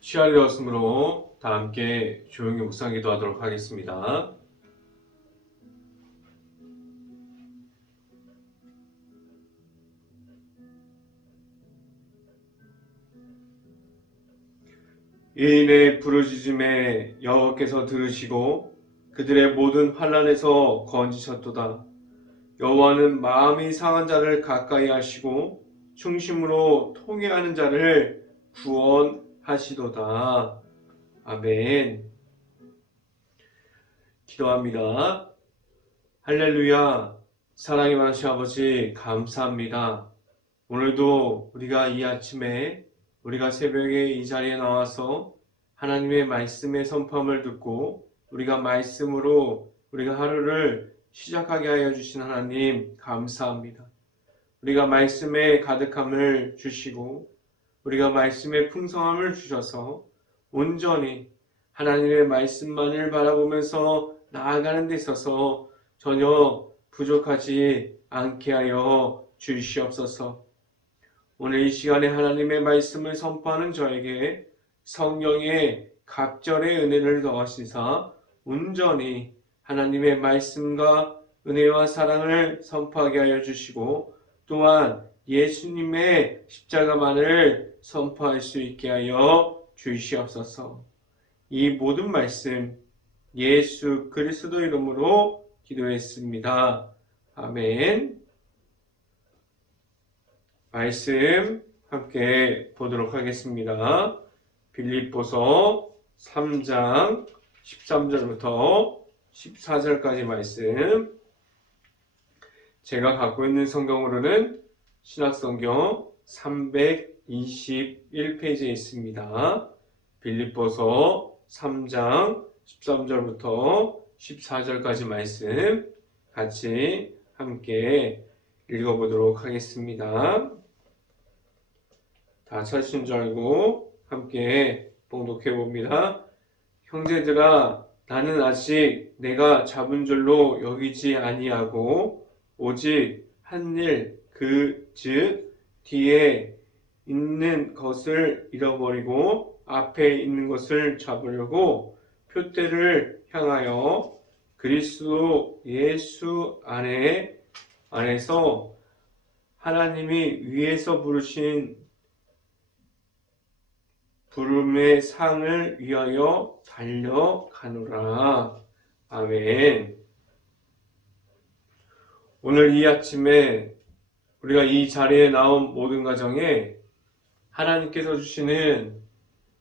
시간이 되었으므로 다 함께 조용히 묵상 기도하도록 하겠습니다. 이인의 부르짖음에 여호와께서 들으시고 그들의 모든 환난에서 건지셨도다. 여호와는 마음이 상한 자를 가까이 하시고 충심으로 통회하는 자를 구원하시도다. 아멘. 기도합니다. 할렐루야. 사랑이 많으신 아버지 감사합니다. 오늘도 우리가 이 아침에 우리가 새벽에 이 자리에 나와서 하나님의 말씀의 선포함을 듣고 우리가 말씀으로 우리가 하루를 시작하게 하여 주신 하나님 감사합니다. 우리가 말씀의 가득함을 주시고 우리가 말씀의 풍성함을 주셔서 온전히 하나님의 말씀만을 바라보면서 나아가는 데 있어서 전혀 부족하지 않게 하여 주시옵소서. 오늘 이 시간에 하나님의 말씀을 선포하는 저에게 성령의 갑절의 은혜를 더하시사 온전히 하나님의 말씀과 은혜와 사랑을 선포하게 하여 주시고 또한 예수님의 십자가만을 선포할 수 있게 하여 주시옵소서. 이 모든 말씀 예수 그리스도 이름으로 기도했습니다. 아멘. 말씀 함께 보도록 하겠습니다. 빌립보서 3장 13절부터 14절까지 말씀. 제가 갖고 있는 성경으로는 신약성경 321페이지에 있습니다. 빌립보서 3장 13절부터 14절까지 말씀 같이 함께 읽어보도록 하겠습니다. 다 찾으신 줄 알고 함께 봉독해 봅니다. 형제들아, 나는 아직 내가 잡은 줄로 여기지 아니하고 오직 한 일, 즉 뒤에 있는 것을 잃어버리고 앞에 있는 것을 잡으려고 표대를 향하여 그리스도 예수 안에서 하나님이 위에서 부르신 부름의 상을 위하여 달려가노라. 아멘. 오늘 이 아침에 우리가 이 자리에 나온 모든 가정에 하나님께서 주시는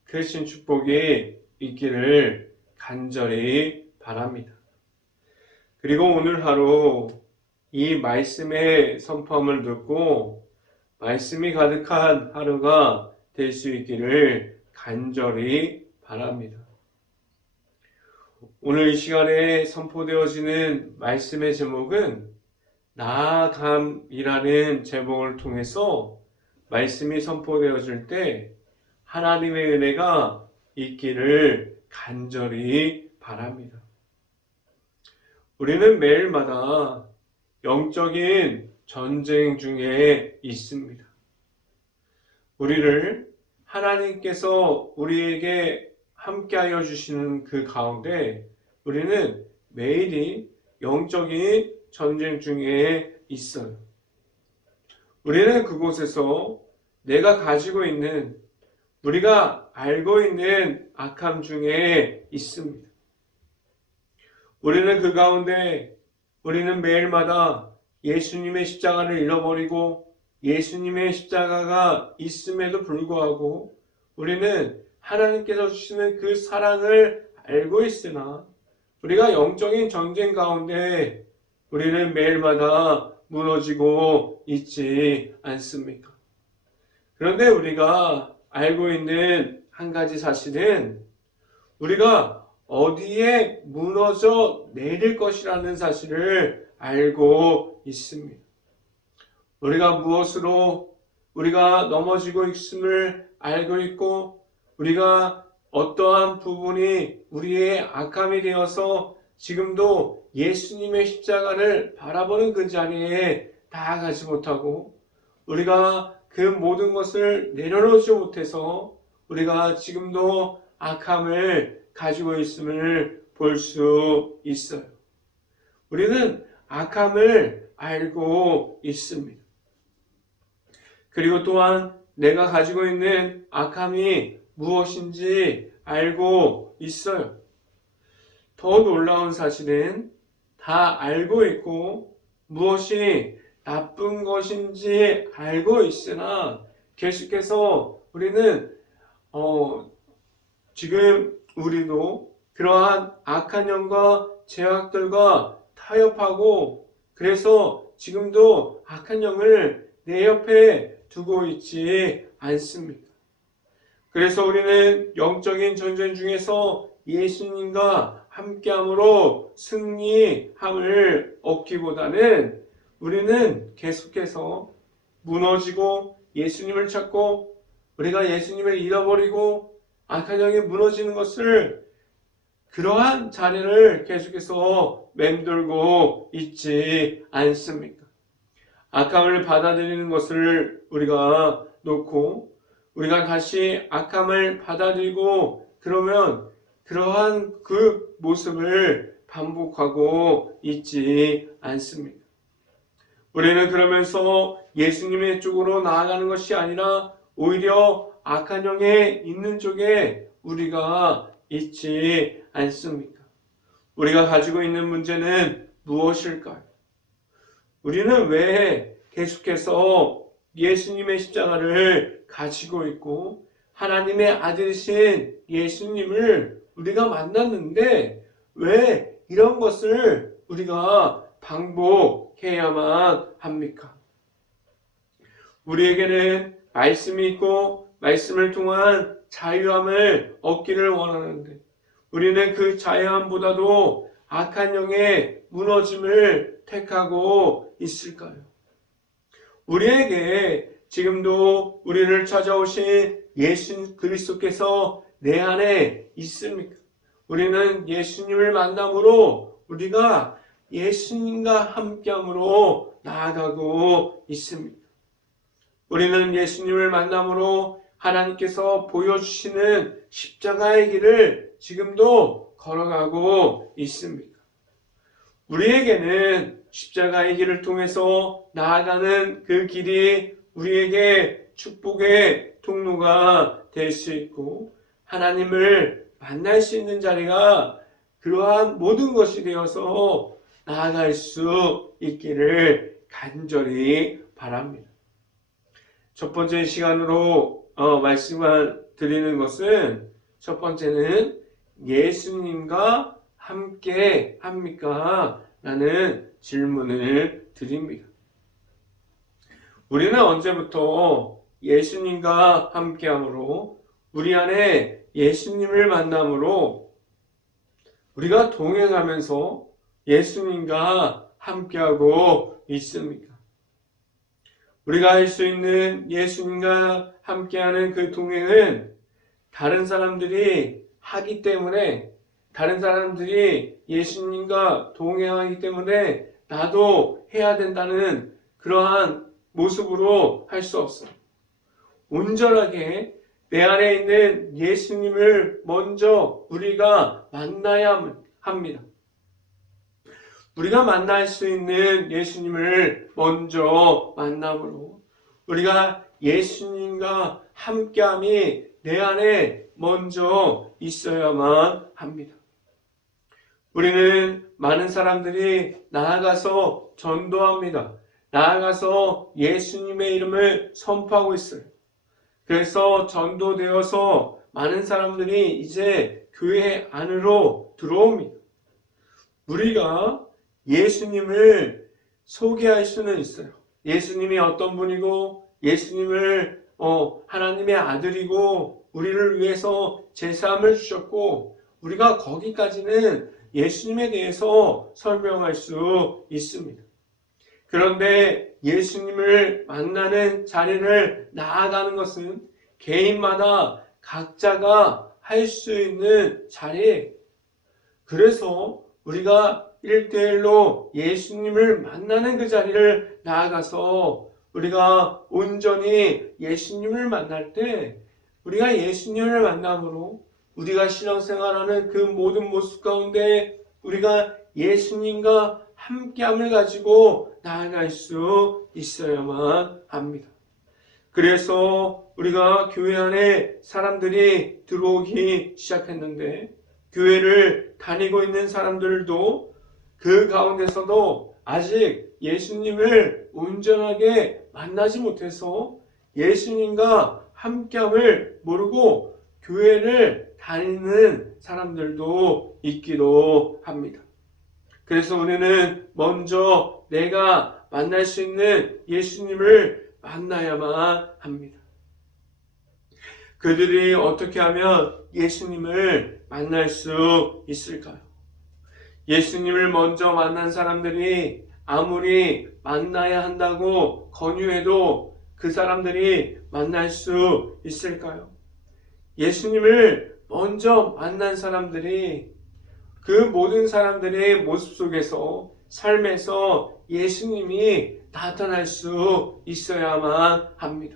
크신 축복이 있기를 간절히 바랍니다. 그리고 오늘 하루 이 말씀의 선포함을 듣고 말씀이 가득한 하루가 될 수 있기를 간절히 바랍니다. 오늘 이 시간에 선포되어지는 말씀의 제목은 나아감이라는 제목을 통해서 말씀이 선포되어질 때 하나님의 은혜가 있기를 간절히 바랍니다. 우리는 매일마다 영적인 전쟁 중에 있습니다. 우리를 하나님께서 우리에게 함께하여 주시는 그 가운데 우리는 매일이 영적인 전쟁 중에 있어요. 우리는 그곳에서 내가 가지고 있는 우리가 알고 있는 악함 중에 있습니다. 우리는 그 가운데 우리는 매일마다 예수님의 십자가를 잃어버리고 예수님의 십자가가 있음에도 불구하고 우리는 하나님께서 주시는 그 사랑을 알고 있으나 우리가 영적인 전쟁 가운데 우리는 매일마다 무너지고 있지 않습니까? 그런데 우리가 알고 있는 한 가지 사실은 우리가 어디에 무너져 내릴 것이라는 사실을 알고 있습니다. 우리가 무엇으로 우리가 넘어지고 있음을 알고 있고, 우리가 어떠한 부분이 우리의 악함이 되어서 지금도 예수님의 십자가를 바라보는 그 자리에 나아가지 못하고, 우리가 그 모든 것을 내려놓지 못해서 우리가 지금도 악함을 가지고 있음을 볼 수 있어요. 우리는 악함을 알고 있습니다. 그리고 또한 내가 가지고 있는 악함이 무엇인지 알고 있어요. 더 놀라운 사실은 다 알고 있고 무엇이 나쁜 것인지 알고 있으나 계속해서 우리는 지금 우리도 그러한 악한 영과 죄악들과 타협하고, 그래서 지금도 악한 영을 내 옆에 두고 있지 않습니다. 그래서 우리는 영적인 전쟁 중에서 예수님과 함께함으로 승리함을 얻기보다는 우리는 계속해서 무너지고 예수님을 찾고, 우리가 예수님을 잃어버리고 악한 영이 무너지는 것을, 그러한 자리를 계속해서 맴돌고 있지 않습니까? 악함을 받아들이는 것을 우리가 놓고 우리가 다시 악함을 받아들이고, 그러면 그러한 그 모습을 반복하고 있지 않습니다. 우리는 그러면서 예수님의 쪽으로 나아가는 것이 아니라 오히려 악한 영에 있는 쪽에 우리가 있지 않습니까? 우리가 가지고 있는 문제는 무엇일까요? 우리는 왜 계속해서 예수님의 십자가를 가지고 있고 하나님의 아들이신 예수님을 우리가 만났는데 왜 이런 것을 우리가 반복해야만 합니까? 우리에게는 말씀이 있고 말씀을 통한 자유함을 얻기를 원하는데, 우리는 그 자유함보다도 악한 영의 무너짐을 택하고 있을까요? 우리에게 지금도 우리를 찾아오신 예수 그리스도께서 내 안에 있습니까? 우리는 예수님을 만남으로 우리가 예수님과 함께함으로 나아가고 있습니다. 우리는 예수님을 만남으로 하나님께서 보여주시는 십자가의 길을 지금도 걸어가고 있습니다. 우리에게는 십자가의 길을 통해서 나아가는 그 길이 우리에게 축복의 통로가 될 수 있고, 하나님을 만날 수 있는 자리가 그러한 모든 것이 되어서 나아갈 수 있기를 간절히 바랍니다. 첫 번째 시간으로 말씀을 드리는 것은, 첫 번째는 예수님과 함께 합니까? 라는 질문을 드립니다. 우리는 언제부터 예수님과 함께함으로, 우리 안에 예수님을 만남으로 우리가 동행하면서 예수님과 함께하고 있습니까? 우리가 할 수 있는 예수님과 함께하는 그 동행은 다른 사람들이 하기 때문에, 다른 사람들이 예수님과 동행하기 때문에 나도 해야 된다는 그러한 모습으로 할 수 없어요. 온전하게 내 안에 있는 예수님을 먼저 우리가 만나야 합니다. 우리가 만날 수 있는 예수님을 먼저 만남으로 우리가 예수님과 함께함이 내 안에 먼저 있어야만 합니다. 우리는 많은 사람들이 나아가서 전도합니다. 나아가서 예수님의 이름을 선포하고 있어요. 그래서 전도되어서 많은 사람들이 이제 교회 안으로 들어옵니다. 우리가 예수님을 소개할 수는 있어요. 예수님이 어떤 분이고 예수님을 하나님의 아들이고 우리를 위해서 제사함을 주셨고 우리가 거기까지는 예수님에 대해서 설명할 수 있습니다. 그런데 예수님을 만나는 자리를 나아가는 것은 개인마다 각자가 할 수 있는 자리예요. 그래서 우리가 1대1로 예수님을 만나는 그 자리를 나아가서 우리가 온전히 예수님을 만날 때 우리가 예수님을 만남으로 우리가 신앙생활하는 그 모든 모습 가운데 우리가 예수님과 함께함을 가지고 나아갈 수 있어야만 합니다. 그래서 우리가 교회 안에 사람들이 들어오기 시작했는데 교회를 다니고 있는 사람들도 그 가운데서도 아직 예수님을 온전하게 만나지 못해서 예수님과 함께함을 모르고 교회를 다니는 사람들도 있기도 합니다. 그래서 우리는 먼저 내가 만날 수 있는 예수님을 만나야만 합니다. 그들이 어떻게 하면 예수님을 만날 수 있을까요? 예수님을 먼저 만난 사람들이 아무리 만나야 한다고 권유해도 그 사람들이 만날 수 있을까요? 예수님을 먼저 만난 사람들이 그 모든 사람들의 모습 속에서 삶에서 예수님이 나타날 수 있어야만 합니다.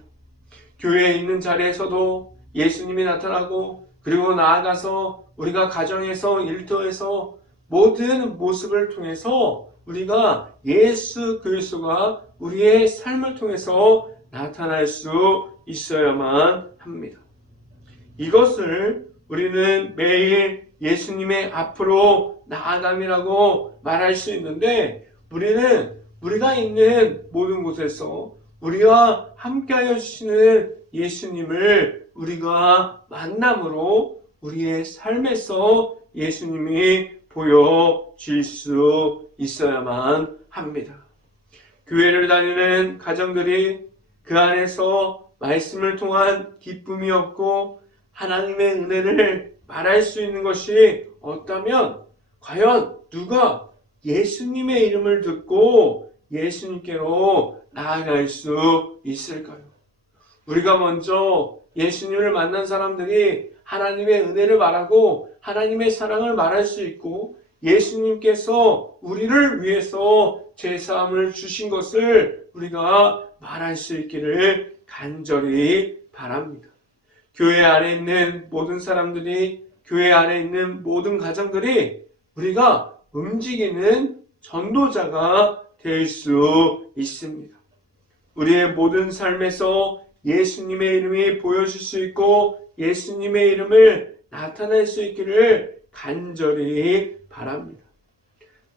교회에 있는 자리에서도 예수님이 나타나고 그리고 나아가서 우리가 가정에서 일터에서 모든 모습을 통해서 우리가 예수 그리스도가 우리의 삶을 통해서 나타날 수 있어야만 합니다. 이것을 우리는 매일 예수님의 앞으로 나아감이라고 말할 수 있는데 우리는 우리가 있는 모든 곳에서 우리와 함께하여 주시는 예수님을 우리가 만남으로 우리의 삶에서 예수님이 보여질 수 있어야만 합니다. 교회를 다니는 가정들이 그 안에서 말씀을 통한 기쁨이 없고 하나님의 은혜를 말할 수 있는 것이 없다면 과연 누가 예수님의 이름을 듣고 예수님께로 나아갈 수 있을까요? 우리가 먼저 예수님을 만난 사람들이 하나님의 은혜를 말하고 하나님의 사랑을 말할 수 있고 예수님께서 우리를 위해서 제사함을 주신 것을 우리가 말할 수 있기를 간절히 바랍니다. 교회 안에 있는 모든 사람들이, 교회 안에 있는 모든 가정들이 우리가 움직이는 전도자가 될 수 있습니다. 우리의 모든 삶에서 예수님의 이름이 보여질 수 있고 예수님의 이름을 나타낼 수 있기를 간절히 바랍니다.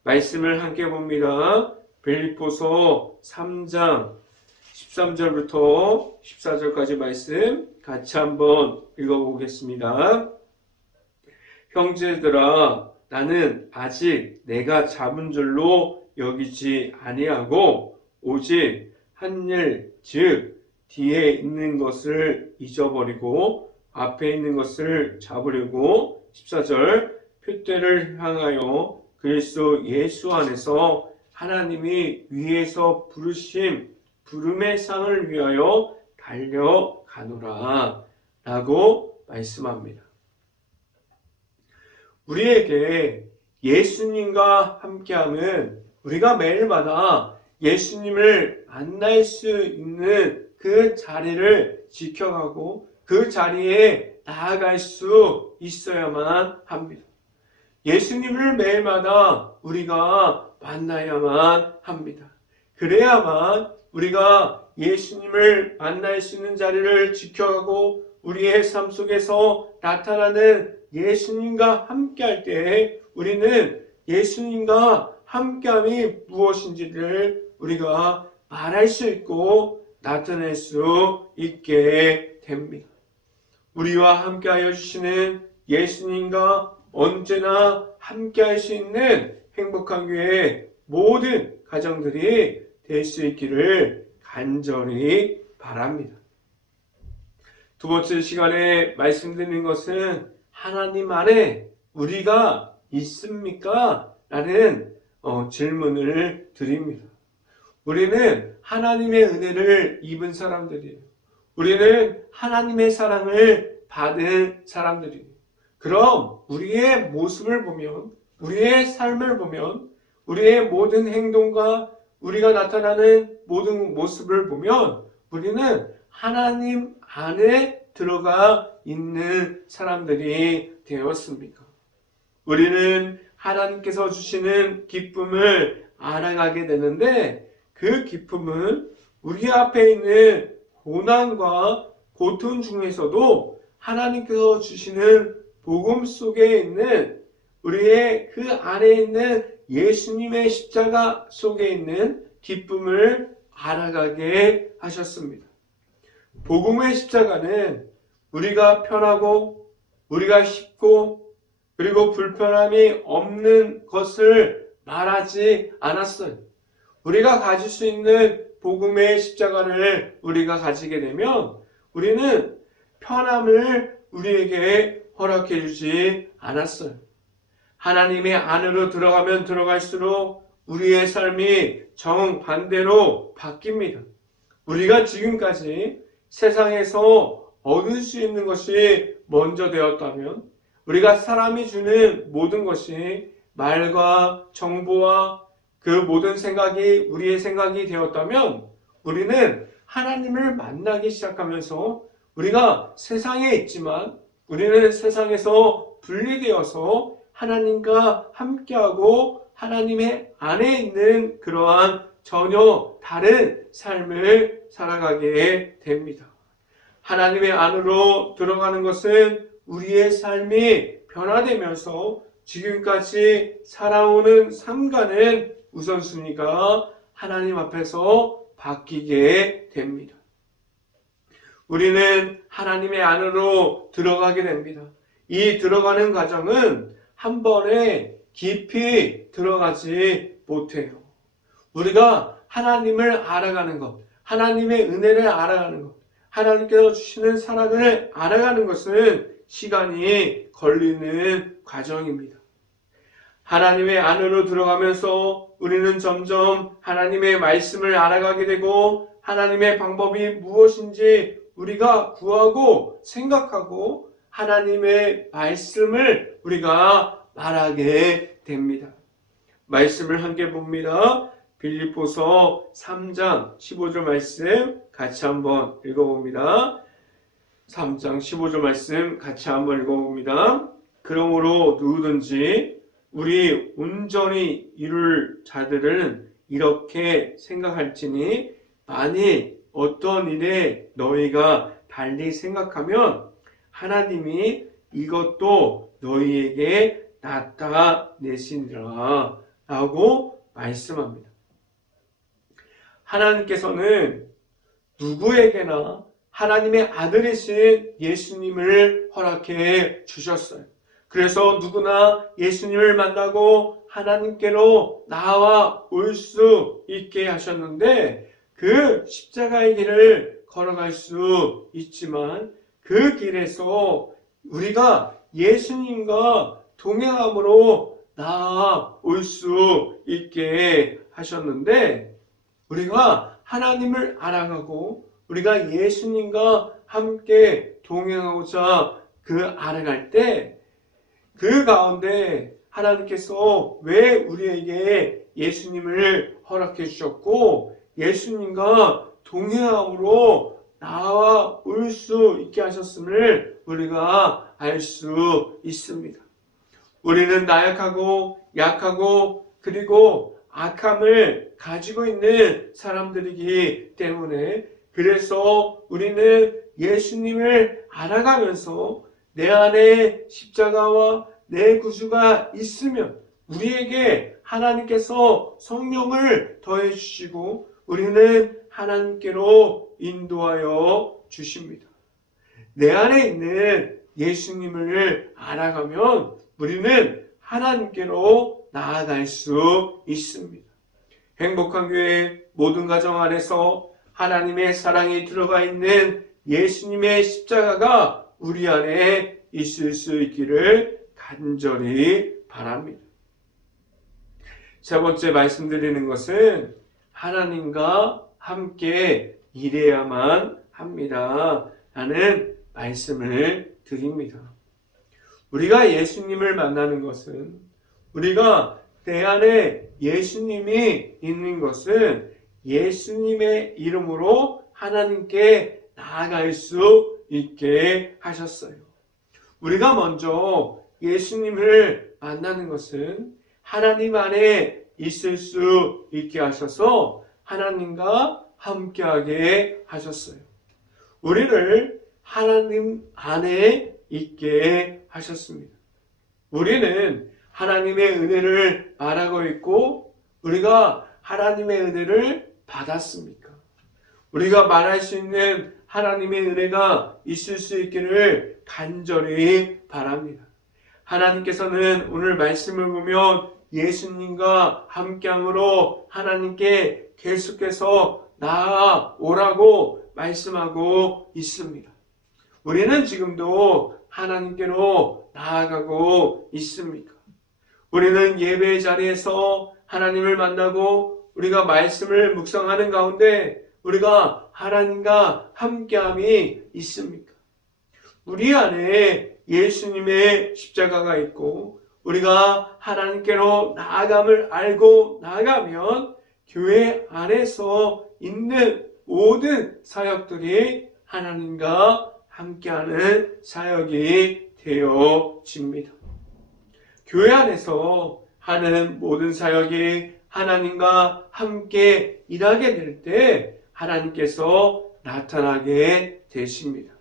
말씀을 함께 봅니다. 빌립보서 3장 13절부터 14절까지 말씀 같이 한번 읽어보겠습니다. 형제들아, 나는 아직 내가 잡은 줄로 여기지 아니하고 오직 한 일, 즉 뒤에 있는 것을 잊어버리고 앞에 있는 것을 잡으려고 14절 표대를 향하여 그리스도 예수 안에서 하나님이 위에서 부르심 부름의 상을 위하여 달려가노라 라고 말씀합니다. 우리에게 예수님과 함께하면 우리가 매일마다 예수님을 만날 수 있는 그 자리를 지켜가고 그 자리에 나아갈 수 있어야만 합니다. 예수님을 매일마다 우리가 만나야만 합니다. 그래야만 우리가 예수님을 만날 수 있는 자리를 지켜가고 우리의 삶 속에서 나타나는 예수님과 함께할 때 우리는 예수님과 함께함이 무엇인지를 우리가 말할 수 있고 나타낼 수 있게 됩니다. 우리와 함께하여 주시는 예수님과 언제나 함께할 수 있는 행복한 교회 모든 가정들이 될 수 있기를 간절히 바랍니다. 두 번째 시간에 말씀드린 것은 하나님 안에 우리가 있습니까? 라는 질문을 드립니다. 우리는 하나님의 은혜를 입은 사람들이에요. 우리는 하나님의 사랑을 받은 사람들이에요. 그럼 우리의 모습을 보면, 우리의 삶을 보면, 우리의 모든 행동과 우리가 나타나는 모든 모습을 보면 우리는 하나님 안에 들어가 있는 사람들이 되었습니까? 우리는 하나님께서 주시는 기쁨을 알아가게 되는데 그 기쁨은 우리 앞에 있는 고난과 고통 중에서도 하나님께서 주시는 복음 속에 있는 우리의 그 안에 있는 예수님의 십자가 속에 있는 기쁨을 알아가게 하셨습니다. 복음의 십자가는 우리가 편하고 우리가 쉽고 그리고 불편함이 없는 것을 말하지 않았어요. 우리가 가질 수 있는 복음의 십자가를 우리가 가지게 되면 우리는 편함을 우리에게 허락해 주지 않았어요. 하나님의 안으로 들어가면 들어갈수록 우리의 삶이 정반대로 바뀝니다. 우리가 지금까지 세상에서 얻을 수 있는 것이 먼저 되었다면 우리가 사람이 주는 모든 것이 말과 정보와 그 모든 생각이 우리의 생각이 되었다면 우리는 하나님을 만나기 시작하면서 우리가 세상에 있지만 우리는 세상에서 분리되어서 하나님과 함께하고 하나님의 안에 있는 그러한 전혀 다른 삶을 살아가게 됩니다. 하나님의 안으로 들어가는 것은 우리의 삶이 변화되면서 지금까지 살아오는 삶과는 우선순위가 하나님 앞에서 바뀌게 됩니다. 우리는 하나님의 안으로 들어가게 됩니다. 이 들어가는 과정은 한 번에 깊이 들어가지 못해요. 우리가 하나님을 알아가는 것, 하나님의 은혜를 알아가는 것, 하나님께서 주시는 사랑을 알아가는 것은 시간이 걸리는 과정입니다. 하나님의 안으로 들어가면서 우리는 점점 하나님의 말씀을 알아가게 되고 하나님의 방법이 무엇인지 우리가 구하고 생각하고 하나님의 말씀을 우리가 말하게 됩니다. 말씀을 함께 봅니다. 빌립보서 3장 15절 말씀 같이 한번 읽어봅니다. 3장 15절 말씀 같이 한번 읽어봅니다. 그러므로 누구든지 우리 온전히 이룰 자들은 이렇게 생각할지니 만일 어떤 일에 너희가 달리 생각하면 하나님이 이것도 너희에게 나타내시리라 라고 말씀합니다. 하나님께서는 누구에게나 하나님의 아들이신 예수님을 허락해 주셨어요. 그래서 누구나 예수님을 만나고 하나님께로 나와 올 수 있게 하셨는데 그 십자가의 길을 걸어갈 수 있지만 그 길에서 우리가 예수님과 동행함으로 나와 올 수 있게 하셨는데 우리가 하나님을 알아가고 우리가 예수님과 함께 동행하고자 그 알아갈 때 그 가운데 하나님께서 왜 우리에게 예수님을 허락해 주셨고 예수님과 동행함으로 나와 올 수 있게 하셨음을 우리가 알 수 있습니다. 우리는 나약하고 약하고 그리고 악함을 가지고 있는 사람들이기 때문에 그래서 우리는 예수님을 알아가면서 내 안에 십자가와 내 구주가 있으면 우리에게 하나님께서 성령을 더해 주시고 우리는 하나님께로 인도하여 주십니다. 내 안에 있는 예수님을 알아가면 우리는 하나님께로 나아갈 수 있습니다. 행복한 교회 모든 가정 안에서 하나님의 사랑이 들어가 있는 예수님의 십자가가 우리 안에 있을 수 있기를 간절히 바랍니다. 세 번째 말씀드리는 것은 하나님과 함께 일해야만 합니다. 라는 말씀을 드립니다. 우리가 예수님을 만나는 것은, 우리가 내 안에 예수님이 있는 것은 예수님의 이름으로 하나님께 나아갈 수 있게 하셨어요. 우리가 먼저 예수님을 만나는 것은 하나님 안에 있을 수 있게 하셔서 하나님과 함께하게 하셨어요. 우리를 하나님 안에 있게 하셨습니다. 우리는 하나님의 은혜를 말하고 있고 우리가 하나님의 은혜를 받았습니까? 우리가 말할 수 있는 하나님의 은혜가 있을 수 있기를 간절히 바랍니다. 하나님께서는 오늘 말씀을 보면 예수님과 함께함으로 하나님께 계속해서 나아오라고 말씀하고 있습니다. 우리는 지금도 하나님께로 나아가고 있습니까? 우리는 예배의 자리에서 하나님을 만나고 우리가 말씀을 묵상하는 가운데 우리가 하나님과 함께함이 있습니까? 우리 안에 예수님의 십자가가 있고 우리가 하나님께로 나아감을 알고 나아가면 교회 안에서 있는 모든 사역들이 하나님과 함께하는 사역이 되어집니다. 교회 안에서 하는 모든 사역이 하나님과 함께 일하게 될 때 하나님께서 나타나게 되십니다.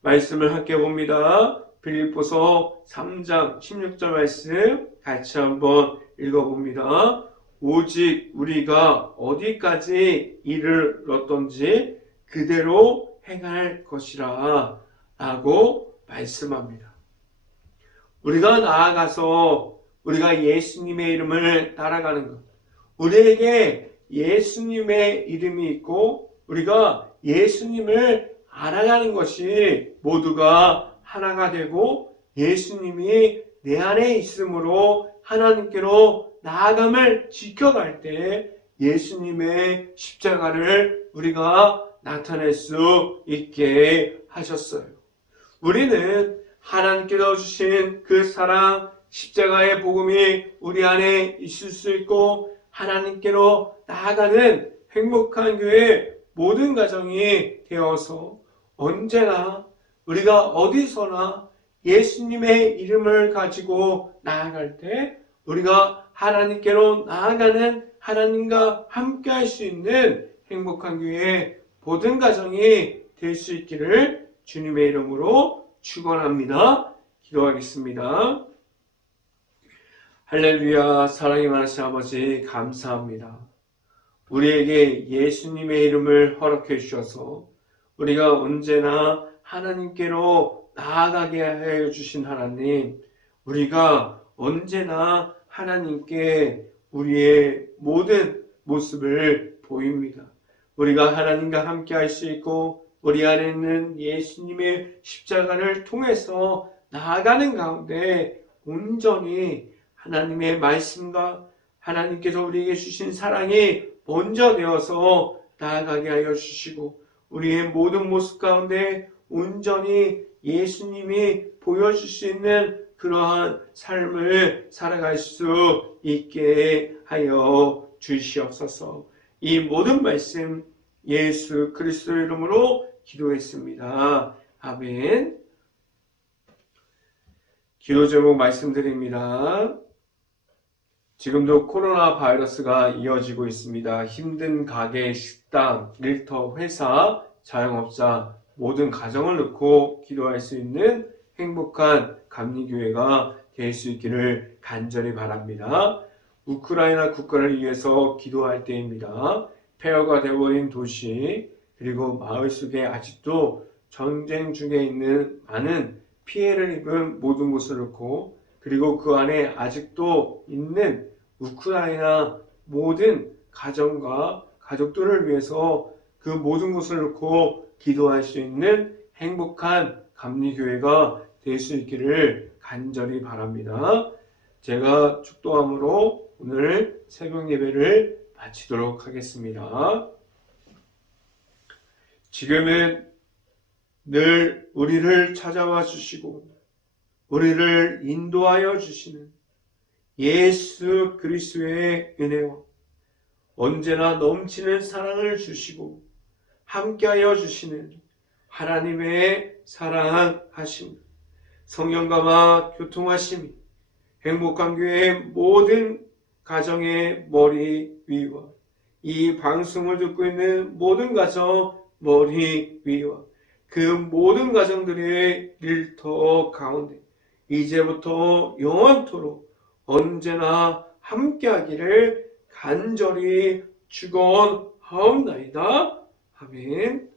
말씀을 함께 봅니다. 빌립보서 3장 16절 말씀 같이 한번 읽어봅니다. 오직 우리가 어디까지 이르렀던지 그대로 행할 것이라 라고 말씀합니다. 우리가 나아가서 우리가 예수님의 이름을 따라가는 것, 우리에게 예수님의 이름이 있고 우리가 예수님을 알아가는 것이 모두가 하나가 되고 예수님이 내 안에 있으므로 하나님께로 나아감을 지켜갈 때 예수님의 십자가를 우리가 나타낼 수 있게 하셨어요. 우리는 하나님께서 주신 그 사랑, 십자가의 복음이 우리 안에 있을 수 있고 하나님께로 나아가는 행복한 교회 모든 가정이 되어서 언제나 우리가 어디서나 예수님의 이름을 가지고 나아갈 때 우리가 하나님께로 나아가는 하나님과 함께 할 수 있는 행복한 교회 모든 가정이 될 수 있기를 주님의 이름으로 축원합니다. 기도하겠습니다. 할렐루야. 사랑이 많으신 아버지 감사합니다. 우리에게 예수님의 이름을 허락해 주셔서 우리가 언제나 하나님께로 나아가게 하여 주신 하나님, 우리가 언제나 하나님께 우리의 모든 모습을 보입니다. 우리가 하나님과 함께 할 수 있고 우리 안에 있는 예수님의 십자가를 통해서 나아가는 가운데 온전히 하나님의 말씀과 하나님께서 우리에게 주신 사랑이 먼저 되어서 나아가게 하여 주시고 우리의 모든 모습 가운데 온전히 예수님이 보여줄 수 있는 그러한 삶을 살아갈 수 있게 하여 주시옵소서. 이 모든 말씀 예수 그리스도 이름으로 기도했습니다. 아멘. 기도 제목 말씀드립니다. 지금도 코로나 바이러스가 이어지고 있습니다. 힘든 가게, 식당, 일터, 회사, 자영업자 모든 가정을 놓고 기도할 수 있는 행복한 감리교회가 될 수 있기를 간절히 바랍니다. 우크라이나 국가를 위해서 기도할 때입니다. 폐허가 되어버린 도시 그리고 마을 속에 아직도 전쟁 중에 있는 많은 피해를 입은 모든 곳을 놓고 그리고 그 안에 아직도 있는 우크라이나 모든 가정과 가족들을 위해서 그 모든 것을 놓고 기도할 수 있는 행복한 감리교회가 될 수 있기를 간절히 바랍니다. 제가 축도함으로 오늘 새벽 예배를 마치도록 하겠습니다. 지금은 늘 우리를 찾아와 주시고 우리를 인도하여 주시는 예수 그리스도의 은혜와 언제나 넘치는 사랑을 주시고 함께하여 주시는 하나님의 사랑하심, 성령과와 교통하심이 행복한 교회의 모든 가정의 머리 위와 이 방송을 듣고 있는 모든 가정 머리 위와 그 모든 가정들의 일터 가운데 이제부터 영원토록 언제나 함께하기를 간절히 축원하옵나이다. 아멘.